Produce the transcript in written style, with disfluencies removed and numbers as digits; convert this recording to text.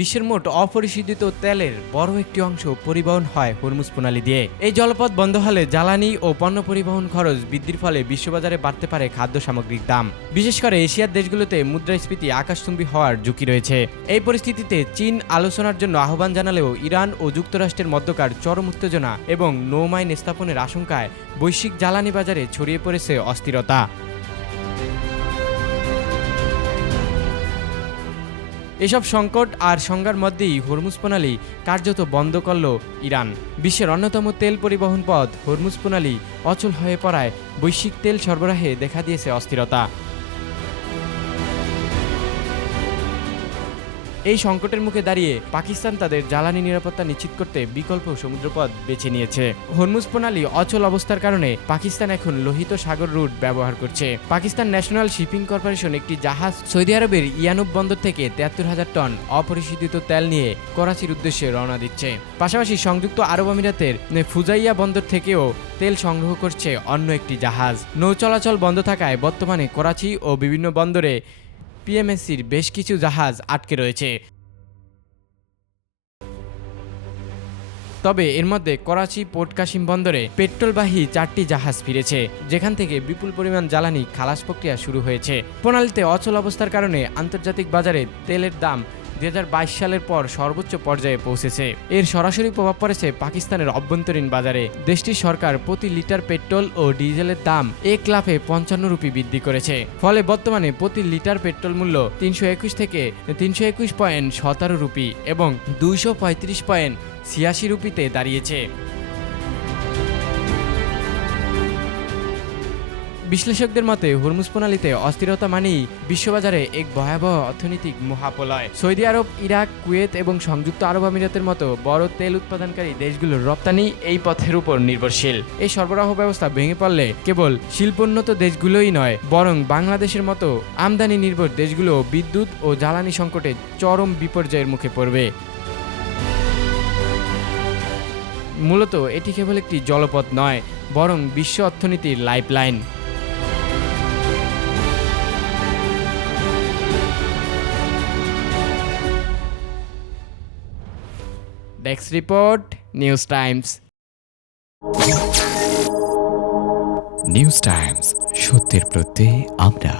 বিশ্বের মোট অপরিশোধিত তেলের বড় একটি অংশ পরিবহন হয় হরমুজ প্রণালী দিয়ে। এই জলপথ বন্ধ হলে জ্বালানি ও পণ্য পরিবহন খরচ বৃদ্ধির ফলে বিশ্ববাজারে বাড়তে পারে খাদ্য সামগ্রীর দাম। বিশেষ করে এশিয়ার দেশগুলোতে মুদ্রাস্ফীতি আকাশচুম্বী হওয়ার ঝুঁকি রয়েছে। এই পরিস্থিতিতে চীন আলোচনার জন্য আহ্বান জানালেও ইরান ও যুক্তরাষ্ট্রের মধ্যকার চরম উত্তেজনা এবং নৌমাইন স্থাপনের আশঙ্কায় বৈশ্বিক জ্বালানি বাজারে ছড়িয়ে পড়েছে অস্থিরতা। এসব সংকট আর সংজ্ঞার মধ্যেই হরমুজ প্রণালী কার্যত বন্ধ করল ইরান। বিশ্বের অন্যতম তেল পরিবহন পথ হরমুজ প্রণালী অচল হয়ে পড়ায় বৈশ্বিক তেল সরবরাহে দেখা দিয়েছে অস্থিরতা। এই সংকটের মুখে দাঁড়িয়ে পাকিস্তান তাদের জ্বালানি নিরাপত্তা নিশ্চিত করতে বিকল্প সমুদ্রপথ বেছে নিয়েছে। হরমুজ প্রণালী অচল অবস্থার কারণে পাকিস্তান এখন লোহিত সাগর রুট ব্যবহার করছে। পাকিস্তান ন্যাশনাল শিপিং কর্পোরেশন একটি জাহাজ সৌদি আরবের ইয়ানুব বন্দর থেকে ৭৩,০০০ টন অপরিশোধিত তেল নিয়ে করাচির উদ্দেশ্যে রওনা দিচ্ছে। পাশাপাশি সংযুক্ত আরব আমিরাতের ফুজাইয়া বন্দর থেকেও তেল সংগ্রহ করছে অন্য একটি জাহাজ। নৌ চলাচল বন্ধ থাকায় বর্তমানে করাচি ও বিভিন্ন বন্দরে পিএমএসির বেশ কিছু জাহাজ আটকে রয়েছে। তবে এর মধ্যে করাচি পোর্ট কাসিম বন্দরে পেট্রোলবাহী 4টি জাহাজ ফিরেছে, যেখান থেকে বিপুল পরিমাণ জ্বালানি খালাস প্রক্রিয়া শুরু হয়েছে। প্রণালীতে অচল অবস্থার কারণে আন্তর্জাতিক বাজারে তেলের দাম 2022 সালের পর সর্বোচ্চ পর্যায়ে পৌঁছেছে। এর সরাসরি প্রভাব পড়েছে পাকিস্তানের অভ্যন্তরীণ বাজারে। দেশটির সরকার প্রতি লিটার পেট্রোল ও ডিজেলের দাম 1 লাফে 55 রুপি বৃদ্ধি করেছে। ফলে বর্তমানে প্রতি লিটার পেট্রোল মূল্য 321 থেকে 321.17 রুপি এবং 235.86 রুপিতে দাঁড়িয়েছে। বিশ্লেষকদের মতে হরমুজ প্রণালীতে অস্থিরতা মানেই বিশ্ববাজারে এক ভয়াবহ অর্থনৈতিক মহাপ্রলয়। সৌদি আরব, ইরাক, কুয়েত এবং সংযুক্ত আরব আমিরাতের মতো বড় তেল উৎপাদনকারী দেশগুলোর রপ্তানি এই পথের উপর নির্ভরশীল। এই সরবরাহ ব্যবস্থা ভেঙে পড়লে কেবল শিল্পোন্নত দেশগুলোই নয়, বরং বাংলাদেশের মতো আমদানি নির্ভর দেশগুলো বিদ্যুৎ ও জ্বালানি সংকটে চরম বিপর্যয়ের মুখে পড়বে। মূলত এটি কেবল একটি জলপথ নয়, বরং বিশ্ব অর্থনীতির lifeline. Desk report, news Times. News Times, সত্যের প্রত্যয়ে আমরা।